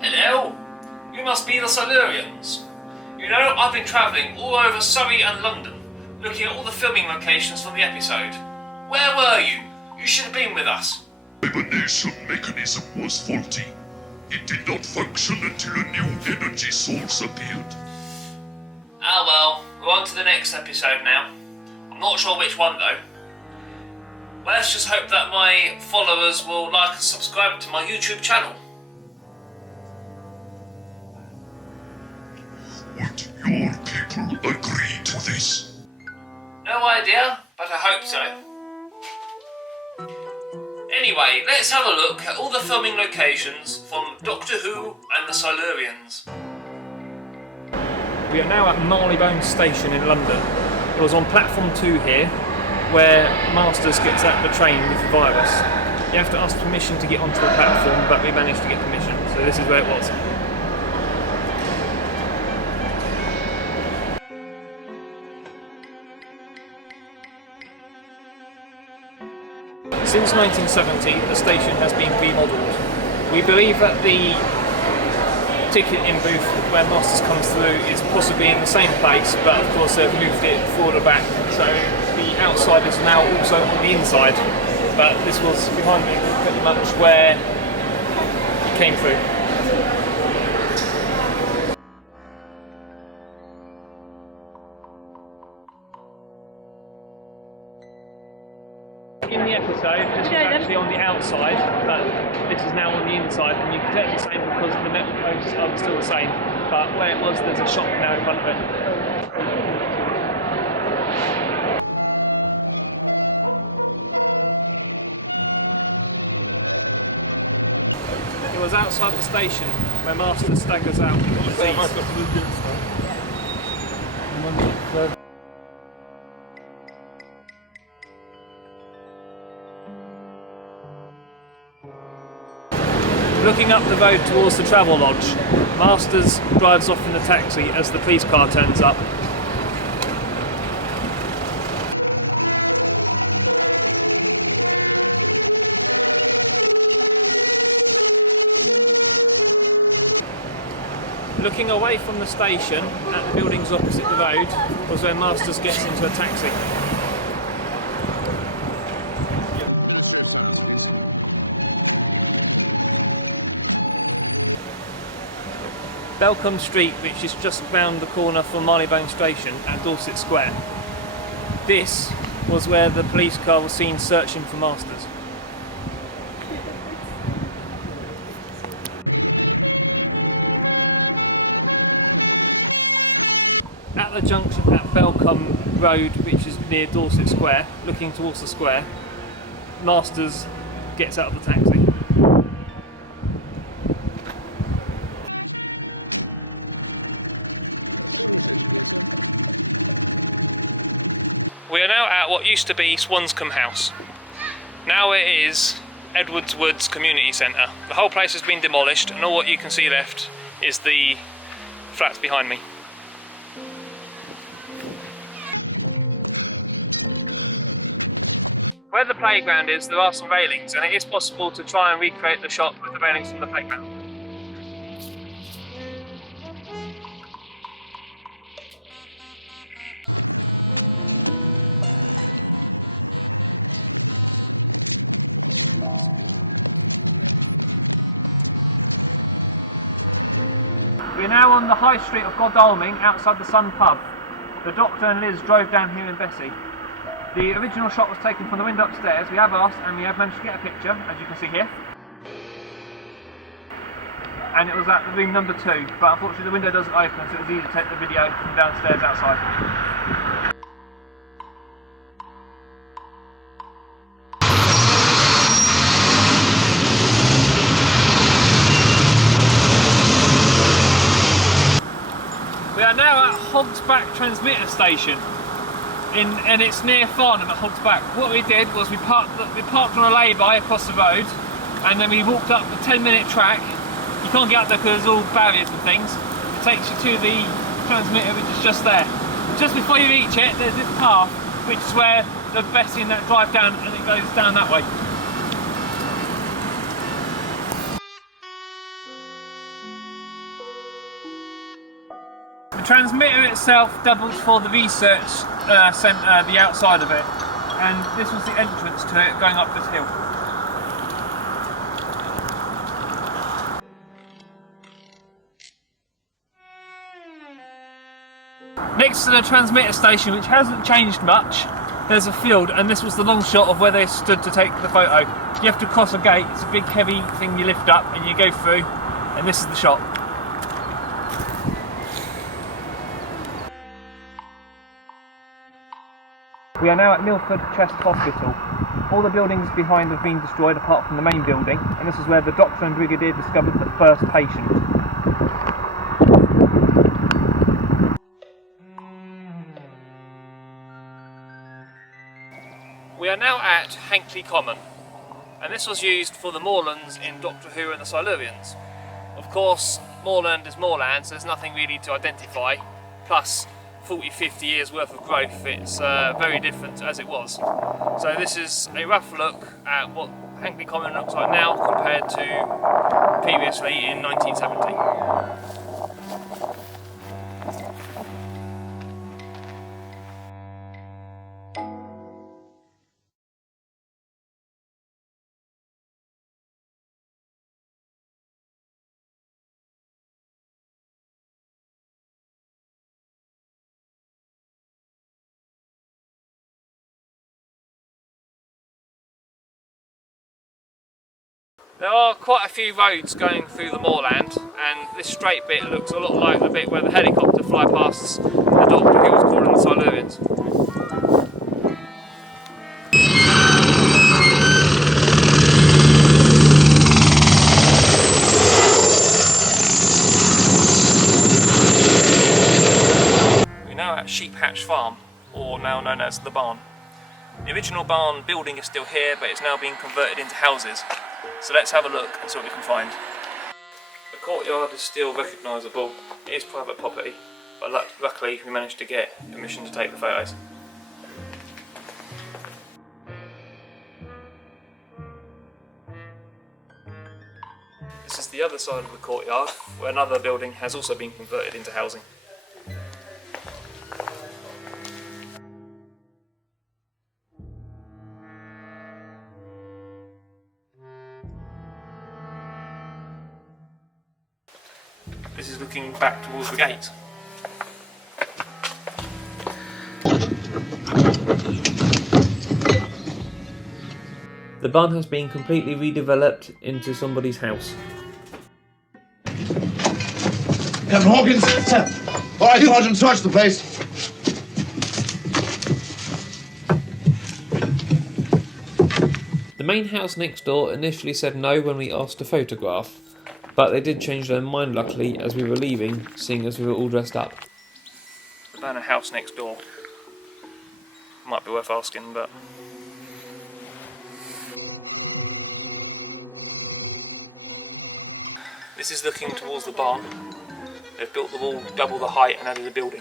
Hello? You must be the Silurians. You know, I've been travelling all over Surrey and London, looking at all the filming locations from the episode. Where were you? You should have been with us. The hibernation mechanism was faulty. It did not function until a new energy source appeared. Ah well, we're on to the next episode now. I'm not sure which one though. Let's just hope that my followers will like and subscribe to my YouTube channel. Would your people agree to this? No idea, but I hope so. Anyway, let's have a look at all the filming locations from Doctor Who and the Silurians. We are now at Marylebone Station in London. It was on platform 2 here, where Masters gets out the train with the virus. You have to ask permission to get onto the platform, but we managed to get permission, so this is where it was. Since 1970, the station has been remodelled. We believe that the ticketing booth where Masters comes through is possibly in the same place, but of course they've moved it forward or back, so the outside is now also on the inside, but this was behind me pretty much where it came through. In the episode, this was actually on the outside, but this is now on the inside, and you can tell it's the same because the metal posts are still the same, but where it was, there's a shop now in front of it. It was outside the station where Master staggers out with the seats. Looking up the road towards the travel lodge, Masters drives off in the taxi as the police car turns up. Looking away from the station, at the buildings opposite the road, was where Masters gets into a taxi. Melcombe Street, which is just round the corner from Marylebone Station at Dorset Square. This was where the police car was seen searching for Masters. At the junction at Melcombe Road, which is near Dorset Square, looking towards the square, Masters gets out of the taxi. We are now at what used to be Swanscombe House. Now it is Edwards Woods Community Centre. The whole place has been demolished and all what you can see left is the flats behind me. Where the playground is, there are some railings, and it is possible to try and recreate the shot with the railings from the playground. We're now on the high street of Godalming, outside the Sun pub. The Doctor and Liz drove down here in Bessie. The original shot was taken from the window upstairs. We have asked and we have managed to get a picture, as you can see here. And it was at room number 2, but unfortunately the window doesn't open, so it was easy to take the video from downstairs outside. We are now at Hog's Back transmitter station, and it's near Farnham at Hog's Back. What we did was we parked on a lay-by across the road, and then we walked up the 10-minute track. You can't get up there because there's all barriers and things. It takes you to the transmitter, which is just there. Just before you reach it, there's this path, which is where the Bessie and that drive down, and it goes down that way. transmitter itself doubled for the research centre, the outside of it, and this was the entrance to it going up this hill. Next to the transmitter station, which hasn't changed much, there's a field, and this was the long shot of where they stood to take the photo. You have to cross a gate, it's a big heavy thing you lift up and you go through, and this is the shot. We are now at Milford Hospital. All the buildings behind have been destroyed apart from the main building, and this is where the doctor and brigadier discovered the first patient. We are now at Hankley Common, and this was used for the moorlands in Doctor Who and the Silurians. Of course, moorland is moorland, so there's nothing really to identify, plus 40-50 years worth of growth, it's very different as it was. So this is a rough look at what Hankley Common looks like now compared to previously in 1970. There are quite a few roads going through the moorland, and this straight bit looks a lot like the bit where the helicopter fly past the doctor who was calling the Silurians. We're now at Sheephatch Farm, or now known as the barn. The original barn building is still here, but it's now being converted into houses. So let's have a look and see what we can find. The courtyard is still recognisable. It is private property, but luckily we managed to get permission to take the photos. This is the other side of the courtyard, where another building has also been converted into housing. This is looking back towards the gate. The barn has been completely redeveloped into somebody's house. Captain Hawkins! Sir! All right, Sergeant, search the place. The main house next door initially said no when we asked to photograph, but they did change their mind luckily as we were leaving, seeing as we were all dressed up. The Banner house next door. Might be worth asking, but... This is looking towards the barn. They've built the wall double the height and added a building.